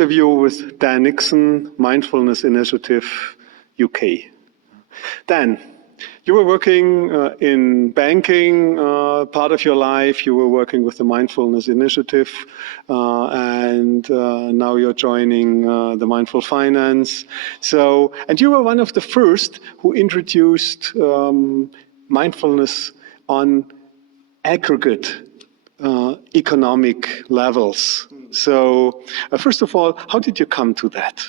interview with Dan Nixon, Mindfulness Initiative, UK. Dan, you were working in banking part of your life. You were working with the Mindfulness Initiative, and now you're joining the Mindful Finance. And you were one of the first who introduced mindfulness on aggregate economic levels. So, first of all, how did you come to that?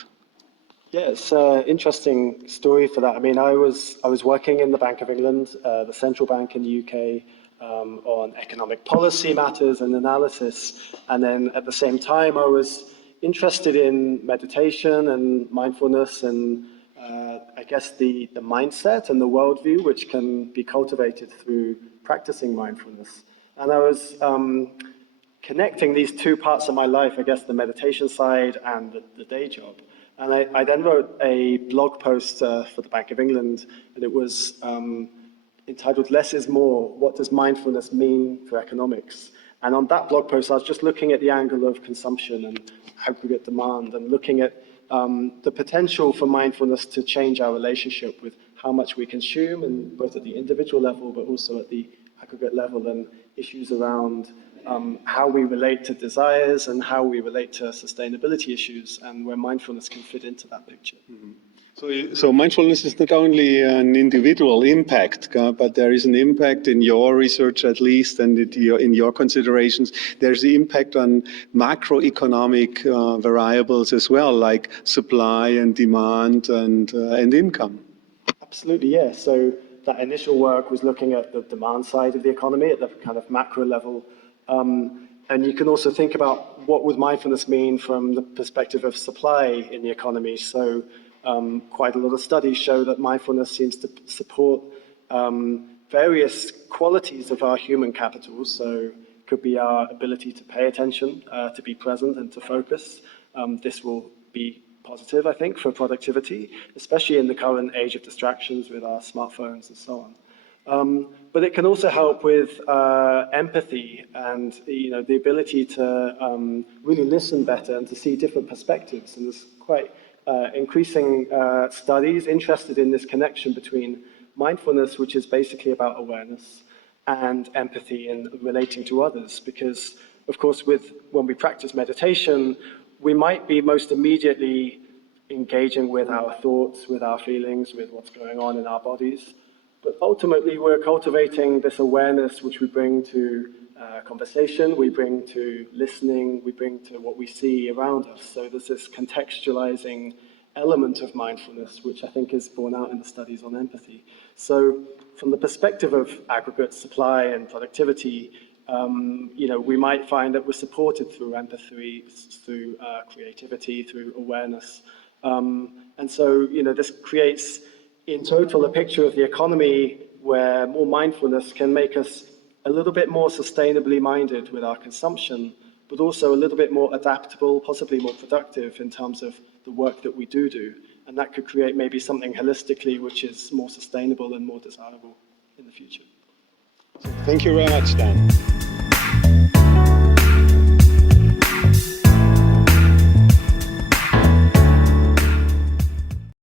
Yeah, it's an interesting story for that. I mean, I was working in the Bank of England, the central bank in the UK, on economic policy matters and analysis. And then at the same time, I was interested in meditation and mindfulness and I guess the mindset and the worldview, which can be cultivated through practicing mindfulness. And I was connecting these two parts of my life, I guess the meditation side and the day job. And I then wrote a blog post for the Bank of England, and it was entitled "Less is More, What Does Mindfulness Mean for Economics?" And on that blog post, I was just looking at the angle of consumption and aggregate demand, and looking at the potential for mindfulness to change our relationship with how much we consume, and both at the individual level, but also at the aggregate level, and issues around how we relate to desires and how we relate to sustainability issues, and where mindfulness can fit into that picture. Mm-hmm. So mindfulness is not only an individual impact, but there is an impact in your research at least, and in your considerations. There's the impact on macroeconomic variables as well, like supply and demand and income. Absolutely, yeah. So that initial work was looking at the demand side of the economy at the kind of macro level. And you can also think about what would mindfulness mean from the perspective of supply in the economy. So quite a lot of studies show that mindfulness seems to support various qualities of our human capital. So it could be our ability to pay attention, to be present and to focus. This will be positive, I think, for productivity, especially in the current age of distractions with our smartphones and so on. But it can also help with empathy and the ability to really listen better and to see different perspectives. And there's quite increasing studies interested in this connection between mindfulness, which is basically about awareness, and empathy and relating to others. Because, of course, when we practice meditation, we might be most immediately engaging with our thoughts, with our feelings, with what's going on in our bodies. But ultimately, we're cultivating this awareness which we bring to conversation, we bring to listening, we bring to what we see around us. So there's this contextualizing element of mindfulness, which I think is borne out in the studies on empathy. So from the perspective of aggregate supply and productivity, we might find that we're supported through empathy, through creativity, through awareness. And so, this creates in total a picture of the economy where more mindfulness can make us a little bit more sustainably minded with our consumption, but also a little bit more adaptable, possibly more productive in terms of the work that we do. And that could create maybe something holistically which is more sustainable and more desirable in the future. Thank you very much, Dan.